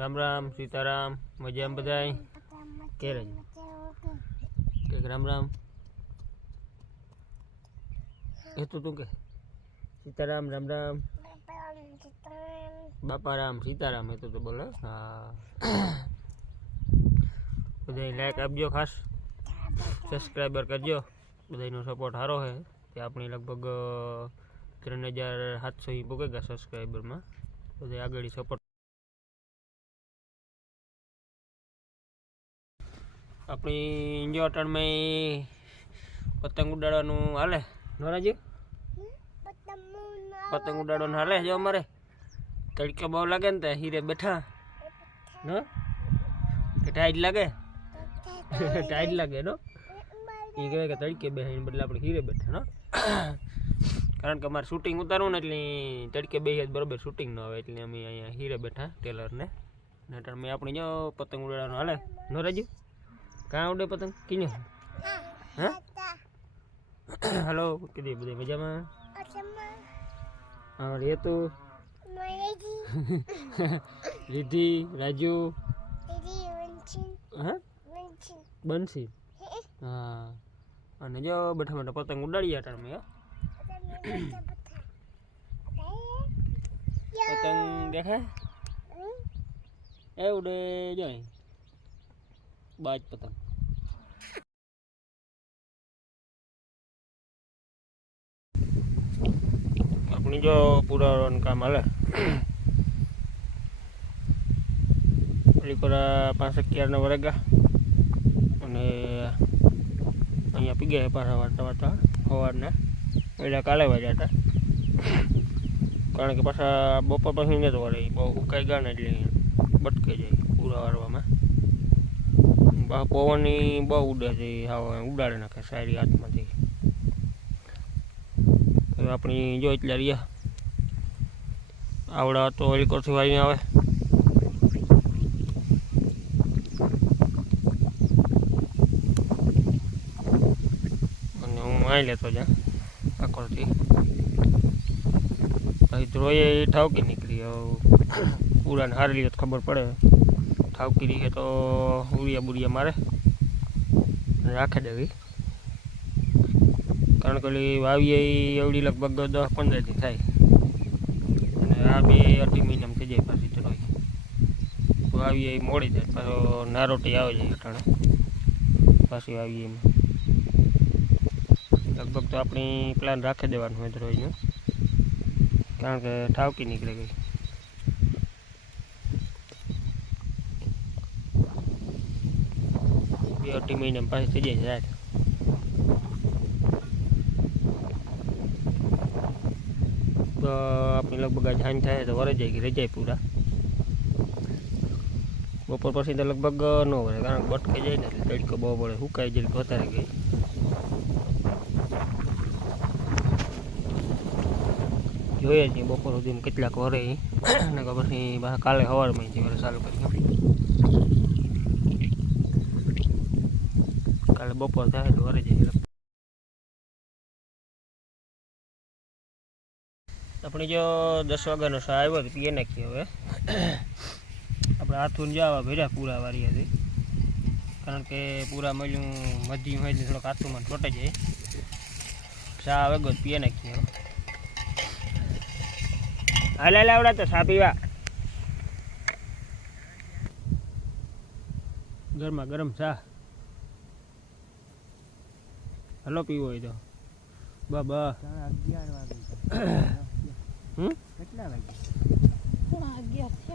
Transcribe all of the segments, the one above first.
राम राम सीताराम मजा में बधाई के रहे के राम राम ये तो तू के सीताराम राम राम बापा राम सीताराम ये तो बोले हाँ बधाई लाइक आपजो खास सब्सक्राइबर करजो बधाई नो सपोर्ट सारो है कि अपनी लगभग 3700 ही पुगेगा सब्सक्राइबर में बधाई आगे सपोर्ट अपनी जो अटन में पतंग उड़ाड़वानुं हाले नोराजी पतंग उड़ाड़वानुं हाले जो अमारे तड़के बहुत लगे ने हीरे बैठा न के टाइट लगे टाइट लगे नो ये कहे कि तड़के बेही बदले अपने हीरे बैठा न कारण के अमारे शूटिंग उतारવું ને એટલે તડકે બેહી જ બરોબર શૂટિંગ ન આવે એટલે અમે અહીંયા હીરે બેઠા ટેલર ને નટર મે આપણી જો પતંગ ઉડાડવાનું હાલે નોરાજી कहाँ उड़े पतंग किने हाँ हेलो किधर बधे मजा में और ये तो रिद्धि राजू हाँ बंसी हाँ अने जो बैठा बैठा पतंग उड़ाड़ी आटा में पतंग देखा ए उड़े जो बाज पतंग अपनी जो पूरा काम हाले पूरा 5-11 वरेगा अने अहींया पी गया पाछा वार्ता वार्ता सवारने पहला काले वाज्या था कारण के पाछा बपोर पछी ने तो वळे बहु सुकाई गया ने એટલે बटके जाए पूरा वारवामां पवनी बहु उड़े है हाँ उड़ाड़ी नाखे सारी हाथ में अपनी जो एटला रिया आवड़ा तो हेलिकॉप्टर थी वाई आवे हूँ आई लेतो जा आकर थी भाई ध्रोए ठावकी निकली पूरा ने हार लियो तो खबर पड़े ठावकी रही है तो उड़िया बुड़िया मारे राखे देवी कारण के वावीए एवडी लगभग 10-15 दी थाय आ बे 2 महीना में थी जाए पाછી चलो वावीए मोड़ी जाए पाछो नारोटी आवे जाए अटाणे पाછી वावीए में लगभग तो अपनी प्लान राखे देवानुं है रोज नो कारण के ठावकी निकली गई 2 महीना में पाછી थी जाए तो अपनी लगभग आज हानि थाय तो वरे जाएगी रजाई पूरा बपोर पछी तो लगभग न वरे कारण बटके जाए ने तड़को बहु पड़े सुकाई जरी वधारे गई जोईए छे बपोर सुधी में केटलाक वरे ने पछी काले सवार में वरे चालू करी काले बपोर थाय तो वरे जाए अपनी जो 10 वाग्यानो शा आव्यो तो पीए नाखी हवे अपने हाथून जावा भेड़ा पूरा वारी हती कारण के पूरा मळ्युं मध्यम है थोड़ा हाथू में छोटे जाए शा आवे गो पीए नाखी हाल आवड़ा तो शा पीवा गरमा गरम शा हलो पीवो होय तो बाबा 11 वागे કેટલા વાગે 11 છે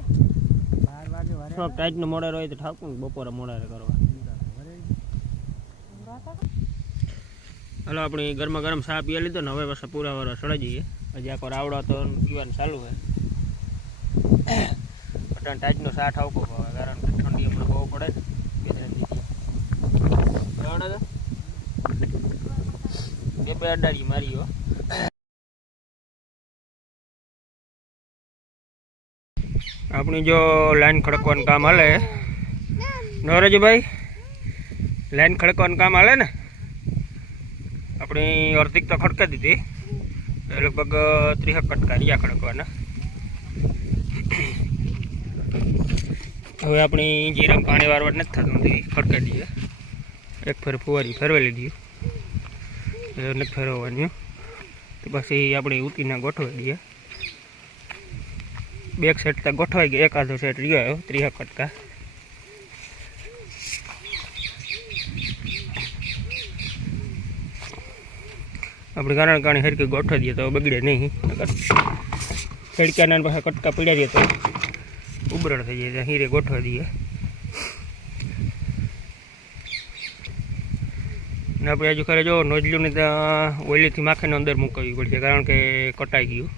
12 વાગે વરે થોડો ટાઈટ નો મોડે રહે તો ઠાકું બપોરે મોડે કરવા હાલો આપણી ગરમા ગરમ ચા પી લીધો ને હવે પાછા પૂરા વાળા સડી જઈએ હજી આખો રાવડો તો પીવાનું ચાલુ છે પટાણ ટાઈટ નો ચા ઠાવકો ભાવે કારણ કે ઠંડી હમણાં બહુ પડે બે બે અડાડી મારી હો अपनी जो लाइन खड़कवान काम हाले नवराजी भाई लाइन खड़कवान काम हाले ने अपनी अर्धिक तो खड़का दी थी लगभग 30 कटका रिया खड़कवाना હવે આપણી જીરામાં પાણી વારવાર નથી થતું, ખડકાઈ દઈએ. એક ફેર ફુવારી ફેરવેલી દઈએ, નથી ફેરવવાનું. તો પછી આપણે ઉતીના ગોઠવી દઈએ. બેક સાઈડ તો ગોઠવાઈ ગયો, એકાદો સાઈડ રહ્યો આવ્યો 30 કટકા. આપણે કારણે હરકી ગોઠવી દઈએ તો બગડે નહીં. તડક્યાના પાછા કટકા પીડ્યા દઈએ તો ઉબરણ થઈ જાય. ત્યાં હીરે ગોઠવી દઈએ. ને આપણે હજુ ખરે જો નોજલુંને ત્યાં ઓઈલીથી માખીને અંદર મૂકવી પડશે, કારણ કે કટાઈ ગયું.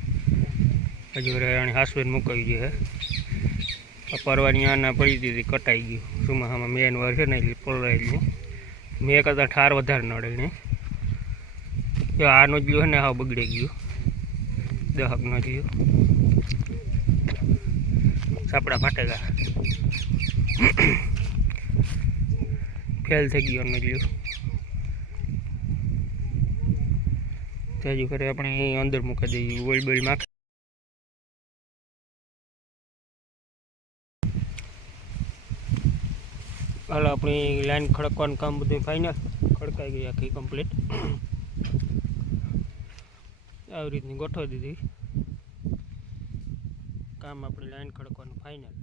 હજુ ખરે હાસવેન મૂકવી જોઈએ. પરવાની આના પડી દીધી, કટાઈ ગયું. સુમાહામાં મેન વાર છે ને એટલે પલળાયેલું. મેં કરતાં ઠાર વધારે નડે ને. જો આ નોજલું છે ને હાવ બગડી ગયું. દહક નોજલું સાપડા ફાટેગા, ફેલ થઈ ગયો નોજલું. હજુ કરે આપણે અંદર મૂકી દઈએ ઓઇલ બોઇલ માખ. હાલો આપણી લાઈન ખડકવાનું કામ બધું ફાઇનલ, ખડકાઈ ગઈ આખી કમ્પ્લીટ. આવી રીતની ગોઠવી દીધી. કામ આપણી લાઈન ખડકવાનું ફાઇનલ.